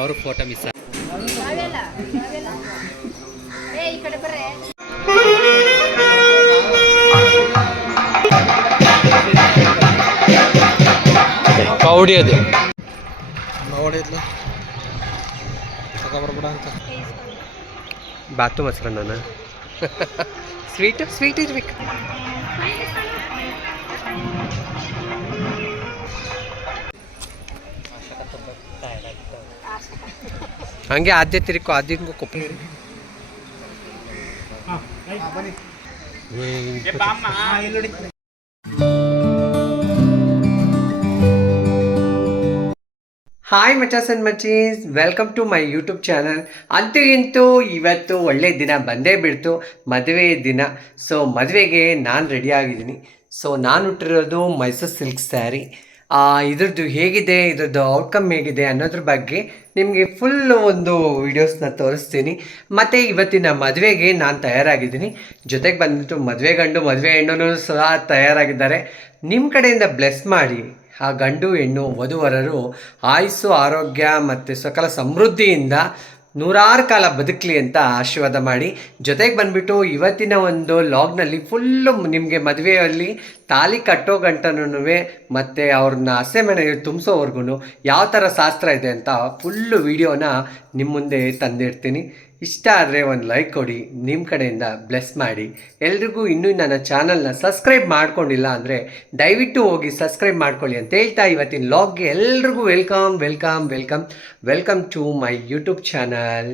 ಅವರು photo miss ಹೊಡಿಯೋದು ಹೊಡಿದ್ಲು ಬರ್ಬಿಡ ಅಂತ ಬಾತು ಮೊಸರನ್ನ ಸ್ವೀಟ್ ಇರ್ಬೇಕು. ಹಂಗೆ ಆದ್ಯ ತಿರುಕು ಆದ್ಯಂಗೂ ಕೊಪ್ಪ ಹಾಯ್ ಮಚಾಸ್ ಅಂಡ್ ಮಚೀಸ್, welcome to my YouTube channel. ಅಂತೂ ಇಂತೂ ಇವತ್ತು ಒಳ್ಳೆ ದಿನ ಬಂದೇ ಬಿಡ್ತು, ಮದುವೆ ದಿನ. ಸೊ ಮದುವೆಗೆ ನಾನು ರೆಡಿ ಆಗಿದ್ದೀನಿ. ಸೊ ನಾನು ಹುಟ್ಟಿರೋದು ಮೈಸೂರು ಸಿಲ್ಕ್ ಸ್ಯಾರಿ. ಇದ್ರದ್ದು ಹೇಗಿದೆ, ಇದ್ರದ್ದು ಔಟ್ಕಮ್ ಹೇಗಿದೆ ಅನ್ನೋದ್ರ ಬಗ್ಗೆ ನಿಮಗೆ ಫುಲ್ಲು ಒಂದು ವೀಡಿಯೋಸ್ನ ತೋರಿಸ್ತೀನಿ. ಮತ್ತು ಇವತ್ತಿನ ಮದುವೆಗೆ ನಾನು ತಯಾರಾಗಿದ್ದೀನಿ. ಜೊತೆಗೆ ಬಂದ್ಬಿಟ್ಟು ಮದುವೆ ಗಂಡು ಮದುವೆ ಹೆಣ್ಣು ಸಹ ತಯಾರಾಗಿದ್ದಾರೆ. ನಿಮ್ಮ ಕಡೆಯಿಂದ ಬ್ಲೆಸ್ ಮಾಡಿ ಆ ಗಂಡು ಹೆಣ್ಣು ವಧುವರರು ಆಯುಸ್ಸು ಆರೋಗ್ಯ ಮತ್ತು ಸಕಲ ಸಮೃದ್ಧಿಯಿಂದ ನೂರಾರು ಕಾಲ ಬದುಕಲಿ ಅಂತ ಆಶೀರ್ವಾದ ಮಾಡಿ. ಜೊತೆಗೆ ಬಂದುಬಿಟ್ಟು ಇವತ್ತಿನ ಒಂದು ಲಾಗ್ನಲ್ಲಿ ಫುಲ್ಲು ನಿಮಗೆ ಮದುವೆಯಲ್ಲಿ ತಾಲಿ ಕಟ್ಟೋ ಗಂಟನೂ ಮತ್ತು ಅವ್ರನ್ನ ಹಸೆಮಣೆ ತುಂಬಿಸೋವರೆಗೂ ಯಾವ ಥರ ಶಾಸ್ತ್ರ ಇದೆ ಅಂತ ಫುಲ್ಲು ವೀಡಿಯೋನ ನಿಮ್ಮ ಮುಂದೆ ತಂದಿರ್ತೀನಿ. ಇಷ್ಟ ಆದರೆ ಒಂದು ಲೈಕ್ ಕೊಡಿ, ನಿಮ್ಮ ಕಡೆಯಿಂದ ಬ್ಲೆಸ್ ಮಾಡಿ. ಎಲ್ರಿಗೂ ಇನ್ನೂ ನನ್ನ ಚಾನಲ್ನ ಸಬ್ಸ್ಕ್ರೈಬ್ ಮಾಡ್ಕೊಂಡಿಲ್ಲ ಅಂದರೆ ದಯವಿಟ್ಟು ಹೋಗಿ ಸಬ್ಸ್ಕ್ರೈಬ್ ಮಾಡ್ಕೊಳ್ಳಿ ಅಂತ ಹೇಳ್ತಾ ಇವತ್ತಿನ ಲಾಗ್ಗೆ ಎಲ್ರಿಗೂ welcome welcome welcome welcome to my YouTube channel.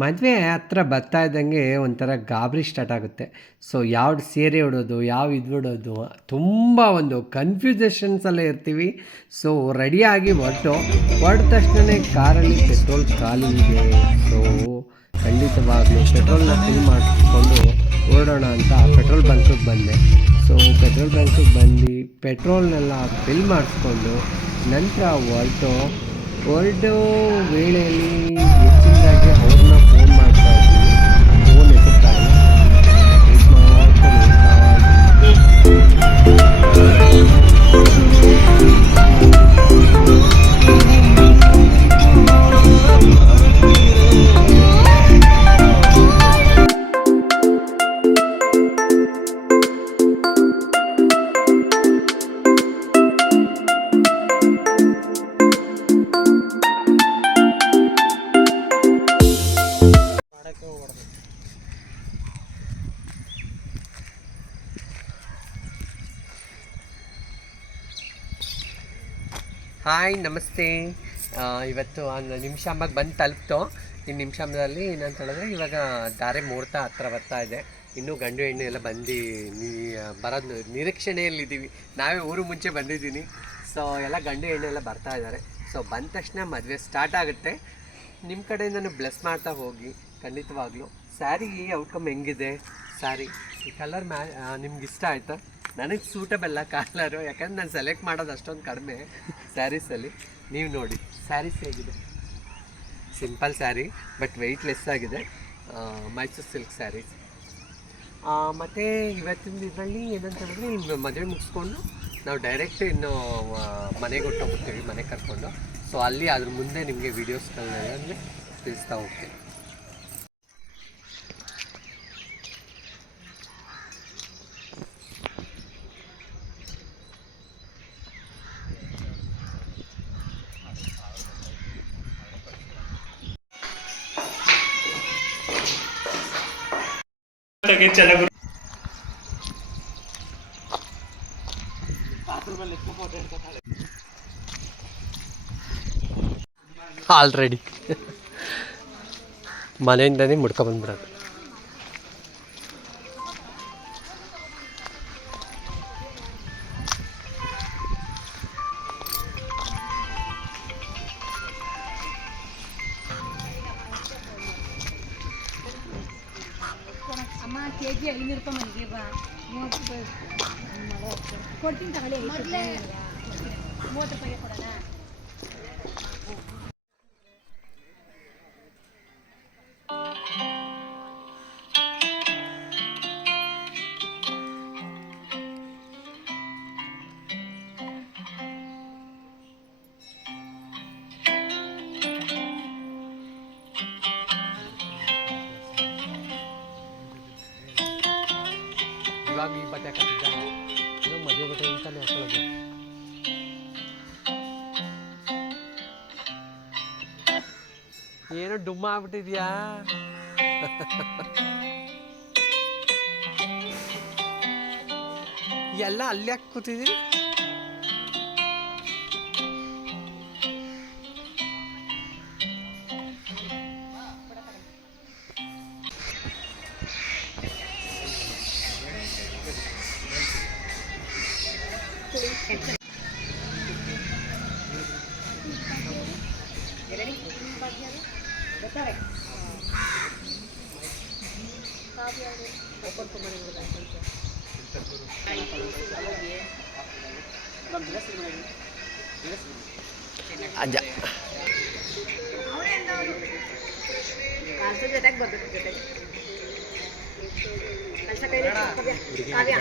ಮದುವೆ ಹತ್ರ ಬರ್ತಾ ಇದ್ದಂಗೆ ಒಂಥರ ಗಾಬರಿ ಸ್ಟಾರ್ಟ್ ಆಗುತ್ತೆ. ಸೊ ಯಾವ್ದು ಸೀರೆ ಉಡೋದು, ಯಾವ ಇದು ಉಡೋದು, ತುಂಬ ಒಂದು ಕನ್ಫ್ಯೂಷನ್ಸಲ್ಲೇ ಇರ್ತೀವಿ. ಸೊ ರೆಡಿಯಾಗಿ ಹೊರಟ ತಕ್ಷಣ ಕಾರಲ್ಲಿ ಪೆಟ್ರೋಲ್ ಖಾಲಿ ಇದೆ. ಸೊ ಖಂಡಿತವಾಗ್ಲೂ ಪೆಟ್ರೋಲ್ನ ಫಿಲ್ ಮಾಡಿಕೊಂಡು ಓಡೋಣ ಅಂತ ಪೆಟ್ರೋಲ್ ಬಂಕಿಗೆ ಬಂದೆ. ಸೊ ಪೆಟ್ರೋಲ್ ಬಂಕಿಗೆ ಬಂದು ಪೆಟ್ರೋಲ್ನೆಲ್ಲ ಫಿಲ್ ಮಾಡಿಸ್ಕೊಂಡು ನಂತರ ಹೊರಟು ವೇಳೆಯಲ್ಲಿ ಹೆಚ್ಚಿನದಾಗಿ ಅವ್ರನ್ನ ಫೋನ್ ಮಾಡ್ತಾ ಇದ್ವಿ. ಫೋನ್ ಎತ್ತುತ್ತಾ ಹಾಯ್ ನಮಸ್ತೆ. ಇವತ್ತು ನಿಮಿಷಾಂಬಕ್ಕೆ ಬಂದು ತಲುಪ್ತು. ಇನ್ನು ನಿಮಿಷಾಂಬದಲ್ಲಿ ಏನಂತ ಹೇಳಿದ್ರೆ ಇವಾಗ ಧಾರೆ ಮುಹೂರ್ತ ಹತ್ರ ಬರ್ತಾ ಇದೆ. ಇನ್ನೂ ಗಂಡು ಹೆಣ್ಣು ಎಲ್ಲ ಬಂದು ಬರೋದು ನಿರೀಕ್ಷಣೆಯಲ್ಲಿದ್ದೀವಿ. ನಾವೇ ಊರು ಮುಂಚೆ ಬಂದಿದ್ದೀನಿ. ಸೊ ಎಲ್ಲ ಗಂಡು ಹೆಣ್ಣು ಎಲ್ಲ ಬರ್ತಾ ಇದ್ದಾರೆ. ಸೊ ಬಂದ ತಕ್ಷಣ ಮದುವೆ ಸ್ಟಾರ್ಟ್ ಆಗುತ್ತೆ. ನಿಮ್ಮ ಕಡೆಯಿಂದನೂ ಬ್ಲೆಸ್ ಮಾಡ್ತಾ ಹೋಗಿ. ಖಂಡಿತವಾಗ್ಲೂ ಸ್ಯಾರಿ ಔಟ್ಕಮ್ ಹೆಂಗಿದೆ, ಸ್ಯಾರಿ ಈ ಕಲರ್ ನಿಮ್ಗೆ ಇಷ್ಟ ಆಯಿತಾ? ನನಗೆ ಸೂಟಬಲ್ಲ ಕಲರು, ಯಾಕಂದ್ರೆ ನಾನು ಸೆಲೆಕ್ಟ್ ಮಾಡೋದು ಅಷ್ಟೊಂದು ಕಡಿಮೆ ಸ್ಯಾರೀಸಲ್ಲಿ. ನೀವು ನೋಡಿ ಸ್ಯಾರೀಸ್ ಹೇಗಿದೆ. ಸಿಂಪಲ್ ಸ್ಯಾರಿ ಬಟ್ ವೆಯ್ಟ್ಲೆಸ್ ಆಗಿದೆ. ಮೈಸೂರು ಸಿಲ್ಕ್ ಸ್ಯಾರೀಸ್ ಮತ್ತು ಇವತ್ತಿನ ಇದರಲ್ಲಿ ಏನಂತ ಹೇಳಿದ್ರೆ ಇನ್ನು ಮದುವೆ ಮುಗಿಸ್ಕೊಂಡು ನಾವು ಡೈರೆಕ್ಟ್ ಇನ್ನು ಮನೆಗೆ ಹೊಟ್ಟೋಗ್ಬಿಡ್ತೀವಿ, ಮನೆಗೆ ಕರ್ಕೊಂಡು. ಸೊ ಅಲ್ಲಿ ಅದ್ರ ಮುಂದೆ ನಿಮಗೆ ವೀಡಿಯೋಸ್ಗಳನ್ನೆಲ್ಲ ತಿಳಿಸ್ತಾ ಹೋಗ್ತೀನಿ. ಆಲ್ರೆಡಿ ಮನೆಯಿಂದನೇ ಮುಡ್ಕೊಬಂದ್ಬಿಡೋದು. ಅಮ್ಮ ಕೆ ಜಿ 500 ರೂಪಾಯಿ ಮನೆಗೆ ಬಾ, 30 ರೂಪಾಯಿ ಕೊಡ್ತೀನಿ ತಗೊಳ್ಳಿ. 30 ರೂಪಾಯಿಗೆ ಕೊಡೋಣ. ಇವಾಗ ಈ ಬಟ್ಟೆ ಹಾಕಿದ್ದ ಮದುವೆ ಬಟ್ಟೆ ಅಂತಾನೆ ಹಾಕೊಳ್ಳೋದು. ಏನೋ ಡುಮ್ಮ ಆಗ್ಬಿಟ್ಟಿದ್ಯಾ? ಎಲ್ಲ ಅಲ್ಲಿ ಯಾಕೆ ಕೂತಿದ್ದೀರಿ? ಅಜ್ಜ ಜೊತೆಗೆ ಬರ್ಬೇಕು, ಜೊತೆಗೆ ಕೆಲಸ ಕೈಲಿ ಕಾವ್ಯ.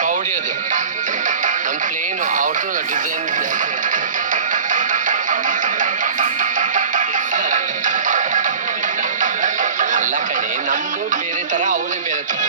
ಕೌಡಿಯದು ನಮ್ಮ ಪ್ಲೇನು ಅವ್ರದ್ದು ಡಿಸೈನ್ ಅಲ್ಲ ಕಡೆ, ನಮ್ದು ಬೇರೆ ತರ, ಅವರೇ ಬೇರೆ ತರ.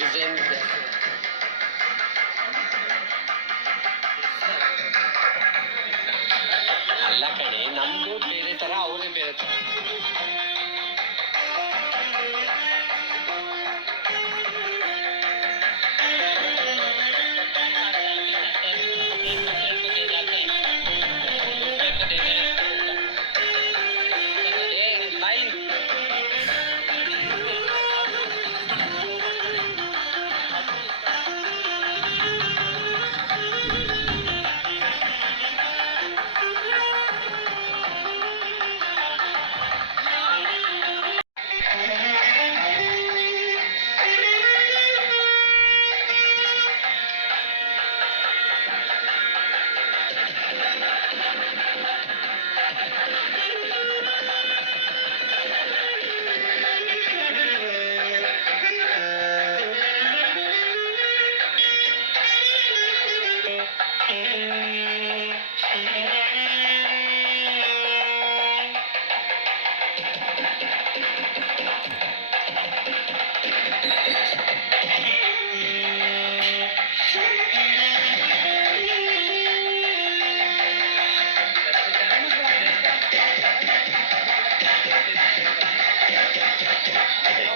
ಡಿಸೈನ್ ಅಲ್ಲ ಕಣೆ, ನಮ್ದು ಬೇರೆ ತರ, ಅವರೇ ಬೇರೆ ತರ.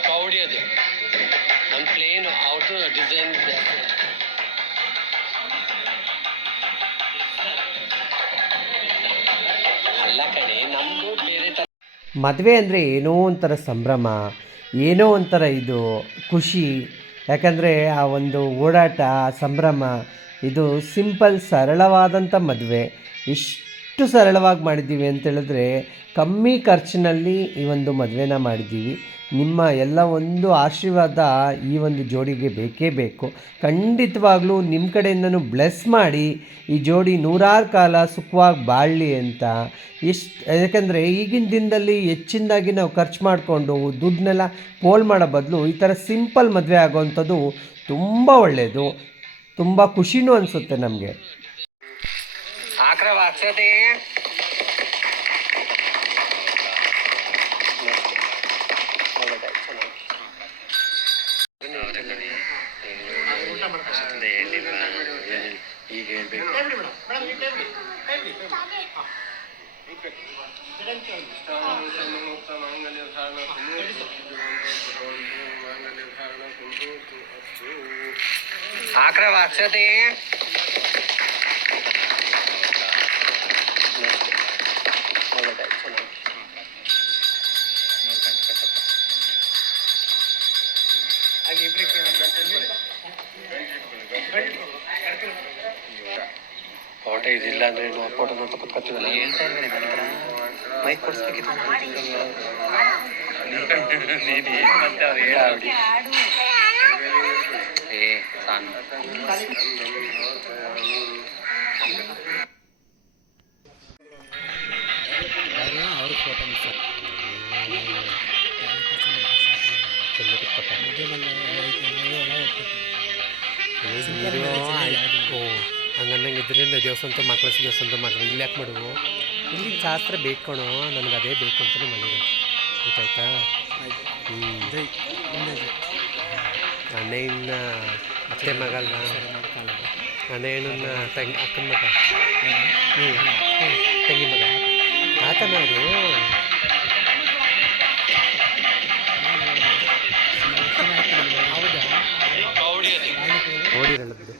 ಪೌಡಿ ಅದು ನಮ್ಮ ಪ್ಲೇನ್ ಅವ್ರದ್ದು ಡಿಸೈನ್ ಅಲ್ಲ ಕಣೆ, ನಮ್ದು ಬೇರೆ ತರ. ಮದುವೆ ಅಂದರೆ ಏನೋ ಒಂಥರ ಸಂಭ್ರಮ, ಏನೋ ಒಂಥರ ಇದು ಖುಷಿ. ಯಾಕಂದರೆ ಆ ಒಂದು ಓಡಾಟ, ಸಂಭ್ರಮ, ಇದು ಸಿಂಪಲ್ ಸರಳವಾದಂಥ ಮದುವೆ. ಎಷ್ಟು ಸರಳವಾಗಿ ಮಾಡಿದ್ದೀವಿ ಅಂತೇಳಿದ್ರೆ, ಕಮ್ಮಿ ಖರ್ಚಿನಲ್ಲಿ ಈ ಒಂದು ಮದುವೆನ ಮಾಡಿದ್ದೀವಿ. ನಿಮ್ಮ ಎಲ್ಲ ಒಂದು ಆಶೀರ್ವಾದ ಈ ಒಂದು ಜೋಡಿಗೆ ಬೇಕೇ ಬೇಕು. ಖಂಡಿತವಾಗ್ಲೂ ನಿಮ್ಮ ಕಡೆಯಿಂದನೂ ಬ್ಲೆಸ್ ಮಾಡಿ ಈ ಜೋಡಿ ನೂರಾರು ಕಾಲ ಸುಖವಾಗಿ ಬಾಳಲಿ ಅಂತ. ಯಾಕಂದರೆ ಈಗಿನ ದಿನದಲ್ಲಿ ಹೆಚ್ಚಿನದಾಗಿ ನಾವು ಖರ್ಚು ಮಾಡಿಕೊಂಡು ದುಡ್ಡನ್ನೆಲ್ಲ ಪೋಲ್ ಮಾಡೋ ಬದಲು ಈ ಥರ ಸಿಂಪಲ್ ಮದುವೆ ಆಗೋವಂಥದ್ದು ತುಂಬ ಒಳ್ಳೆಯದು, ತುಂಬ ಖುಷಿನೂ ಅನಿಸುತ್ತೆ ನಮಗೆ. ಈಗ ಹೇಳ್ಬೇಕು. ಆಕ್ರವ ಅಕ್ಷತೆ ಫೋಟೋ ಇದಿಲ್ಲ ಅಂದ್ರೆ ಫೋಟೋ ತಪ್ಪಿಸ್ಕೊತೀವಲ್ಲ. ಮೈಕ್ ಕೊಡಿಸ್ಬೇಕಿತ್ತು. ಅವ್ರಿಗೆ ಫೋಟೋ ಮಿಸ್ ಹಂಗನ್ನಂಗೆ ಇದರಿಂದ ದೇವಸ್ಥಾನ ಮಕ್ಕಳ ದೇವಸ್ಥಾನ ಮಾಡ್ತಾರೆ. ಇಲ್ಲಿ ಯಾಕೆ ಮಾಡುವು? ಇಲ್ಲಿ ಶಾಸ್ತ್ರ ಬೇಕು ಕಣೋ, ನನಗೆ ಅದೇ ಬೇಕು ಅಂತಲೇ ಮಾಡಿರೋದು. ಗೊತ್ತಾಯ್ತಾ? ಅಣ್ಣಯ್ಯನ ಅತ್ತೆ ಮಗಲ್ನ, ಅಣ್ಣಯ್ಯನ ಅಕ್ಕನ ಮಗ, ತಂಗಿ ಮಗ ಆತನ ಅವರು. ನೋಡಿರಲ್ಲ ಬಿಡು.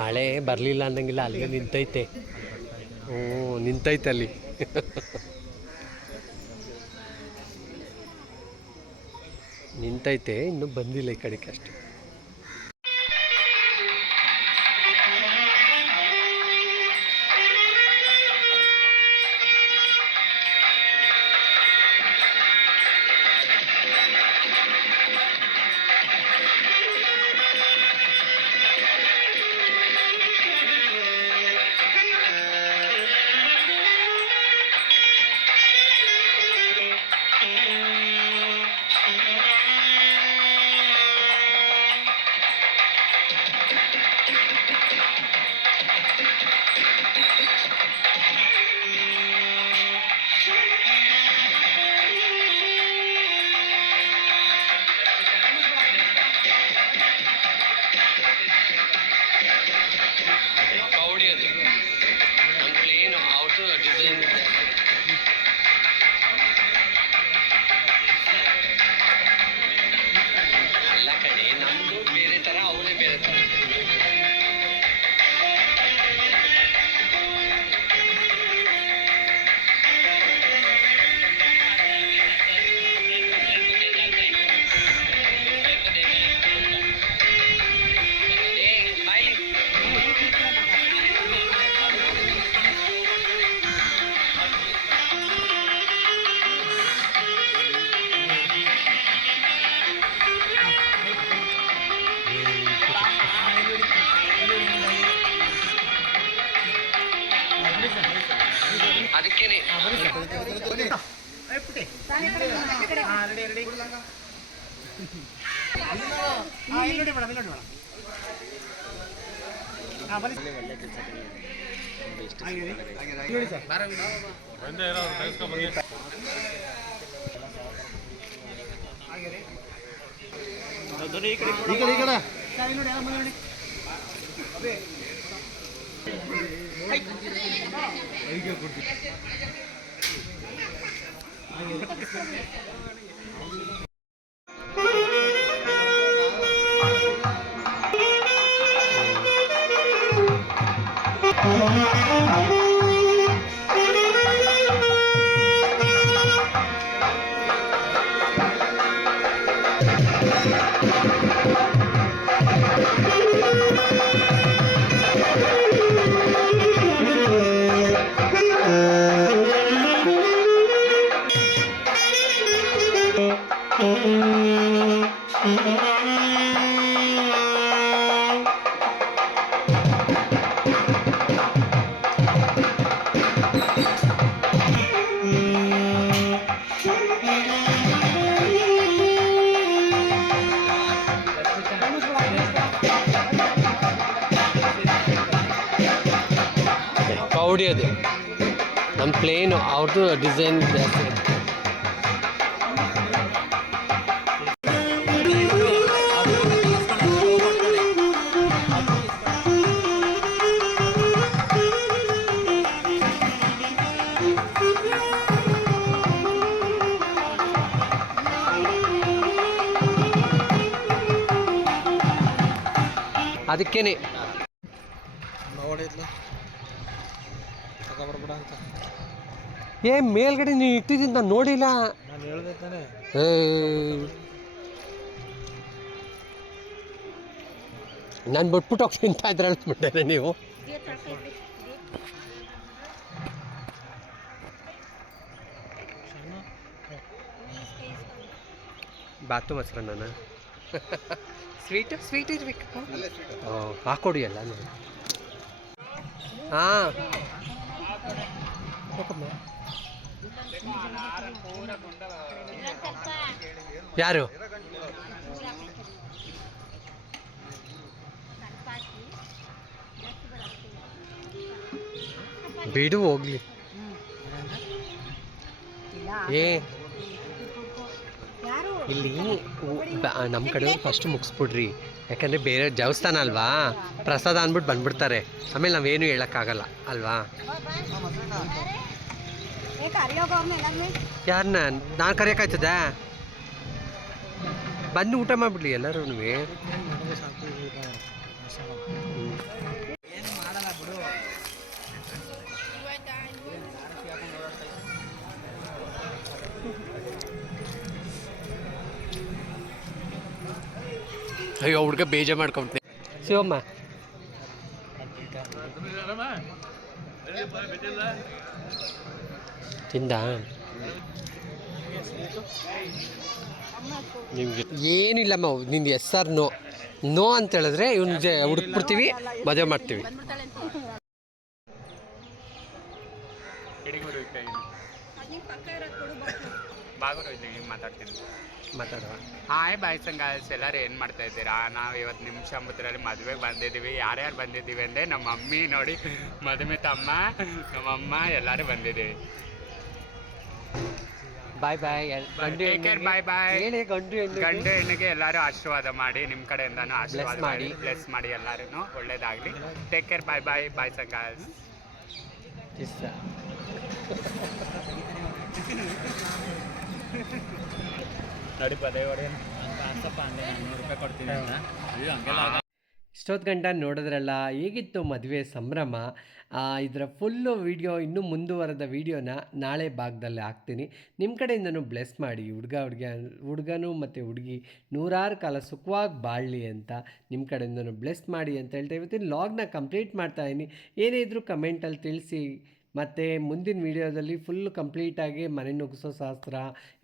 ಮಳೆ ಬರಲಿಲ್ಲ ಅನ್ನಂಗಿಲ್ಲ, ಅಲ್ಲಿಗೆ ನಿಂತೈತೆ. ನಿಂತೈತೆ ಅಲ್ಲಿ. ನಿಂತೈತೆ, ಇನ್ನೂ ಬಂದಿಲ್ಲ ಈ ಕಡೆಗೆ ಅಷ್ಟೆ. ಅದಕ್ಕೇನೆ ಕೌಡಿ ಅದು ನಮ್ಮ ಪ್ಲೇನು ಅವ್ರದ್ದು ಡಿಸೈನ್ ಜಾಸ್ತಿ. ಅದಕ್ಕೇನೆ ನೋಡಿದ್ಲು ತಗೊಬರ್ಬಿಡ ಅಂತ ಮೇಲ್ಗಡೆ ನೀನು ಇಟ್ಟಿದ್ದೀನಿ ನಾನು ನೋಡಿಲ್ಲ. ನಾನು ಹೇಳ್ದೆ ತಾನೆ. ನಾನು ಬಿಟ್ಬಿಟ್ಟು ಹೋಗಿ ತಿಂತಾ ಇದ್ರೆ ಅನ್ಸ್ಬಿಟ್ಟೆ ನೀವು. ಬಾತು ಮೊಸರನ್ನ ಸ್ವೀಟ್ ಇರ್ಬೇಕು. ಹಾಕೊಡಿ ಅಲ್ಲ ನಾನು. ಹಾಂ ಯಾರು ಬಿಡು ಹೋಗ್ಲಿ. ಇಲ್ಲಿ ನಮ್ಮ ಕಡೆ ಫಸ್ಟ್ ಮುಗಿಸ್ಬಿಡ್ರಿ, ಯಾಕಂದರೆ ಬೇರೆ ದೇವಸ್ಥಾನ ಅಲ್ವಾ, ಪ್ರಸಾದ ಅಂದ್ಬಿಟ್ಟು ಬಂದ್ಬಿಡ್ತಾರೆ, ಆಮೇಲೆ ನಾವೇನು ಹೇಳೋಕ್ಕಾಗಲ್ಲ ಅಲ್ವಾ. ಯಾರನ್ನ ನಾನು ಕರೆಯೋಕ್ಕಾಯ್ತದ? ಬಂದು ಊಟ ಮಾಡಿಬಿಡ್ಲಿ ಎಲ್ಲರೂ. ಅಯ್ಯೋ ಹುಡ್ಗ ಬೇಜಾರು ಮಾಡ್ಕೊಂಬಿಟ್ಟೆ. ಶಿವಮ್ಮ ತಿಂದ ನಿಮಗೆ ಏನಿಲ್ಲಮ್ಮ, ನಿಂದು ಎಸ್ ಆರ್ ನೋ ನೋ ಅಂತ ಹೇಳಿದ್ರೆ ಇವ್ನ ಹುಡುಕ್ಬಿಡ್ತೀವಿ, ಮದುವೆ ಮಾಡ್ತೀವಿ. ಮಾತಾಡುವ. ಹಾಯ್ ಬಾಯ್ ಸಂಗಾಲ್ಸ್, ಎಲ್ಲರೂ ಏನು ಮಾಡ್ತಾ ಇದ್ದೀರಾ? ನಾವು ಇವತ್ತು ನಿಮ್ಮ ಸಮುದ್ರದಲ್ಲಿ ಮದುವೆಗೆ ಬಂದಿದ್ದೀವಿ. ಯಾರ್ಯಾರು ಬಂದಿದ್ದೀವಿ ಅಂದರೆ ನಮ್ಮ ಮಮ್ಮಿ ನೋಡಿ, ಮದುವೆ ತಮ್ಮ, ನಮ್ಮಮ್ಮ ಎಲ್ಲರೂ ಬಂದಿದ್ದೀವಿ. ಬಾಯ್ ಬಾಯ್. ಟೇಕ್ ಕೇರ್, ಬಾಯ್ ಬಾಯ್. ಗಂಡು ಹೆಣ್ಣಿಗೆ ಎಲ್ಲರೂ ಆಶೀರ್ವಾದ ಮಾಡಿ, ನಿಮ್ಮ ಕಡೆಯಿಂದನೂ ಆಶೀರ್ವಾದ ಮಾಡಿ, ಬ್ಲೆಸ್ ಮಾಡಿ, ಎಲ್ಲರೂ ಒಳ್ಳೇದಾಗಲಿ. ಟೇಕ್ ಕೇರ್, ಬಾಯ್ ಬಾಯ್. ಬಾಯ್ ಸಂಗಾಲ್ಸ್. ನೋಡಿ ಪದೇ ಹೊಡೆ ಅನ್ಸಪ್ಪ, ಹಂಗೆ 100 ರೂಪಾಯಿ ಕೊಡ್ತೀನಿ ಅಂತ. ಇಷ್ಟೊತ್ತು ಗಂಟ ನೋಡಿದ್ರಲ್ಲ, ಹೇಗಿತ್ತು ಮದುವೆ ಸಂಭ್ರಮ. ಇದರ ಫುಲ್ಲು ವೀಡಿಯೋ, ಇನ್ನೂ ಮುಂದುವರೆದ ವೀಡಿಯೋನ ನಾಳೆ ಭಾಗದಲ್ಲಿ ಹಾಕ್ತೀನಿ. ನಿಮ್ಮ ಕಡೆಯಿಂದನೂ ಬ್ಲೆಸ್ ಮಾಡಿ, ಹುಡುಗನೂ ಮತ್ತು ಹುಡುಗಿ ನೂರಾರು ಕಾಲ ಸುಖವಾಗಿ ಬಾಳಲಿ ಅಂತ ನಿಮ್ಮ ಕಡೆಯಿಂದನೂ ಬ್ಲೆಸ್ ಮಾಡಿ ಅಂತ ಹೇಳ್ತಾ ಇವತ್ತಿನ ಲಾಗ್ನ ಕಂಪ್ಲೀಟ್ ಮಾಡ್ತಾಯಿದ್ದೀನಿ. ಏನೇ ಇದ್ದರೂ ಕಮೆಂಟಲ್ಲಿ ತಿಳಿಸಿ. ಮತ್ತು ಮುಂದಿನ ವೀಡಿಯೋದಲ್ಲಿ ಫುಲ್ಲು ಕಂಪ್ಲೀಟಾಗಿ ಮನೆ ನುಗ್ಗಿಸೋ ಶಾಸ್ತ್ರ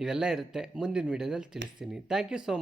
ಇವೆಲ್ಲ ಇರುತ್ತೆ, ಮುಂದಿನ ವೀಡಿಯೋದಲ್ಲಿ ತಿಳಿಸ್ತೀನಿ. Thank you so much.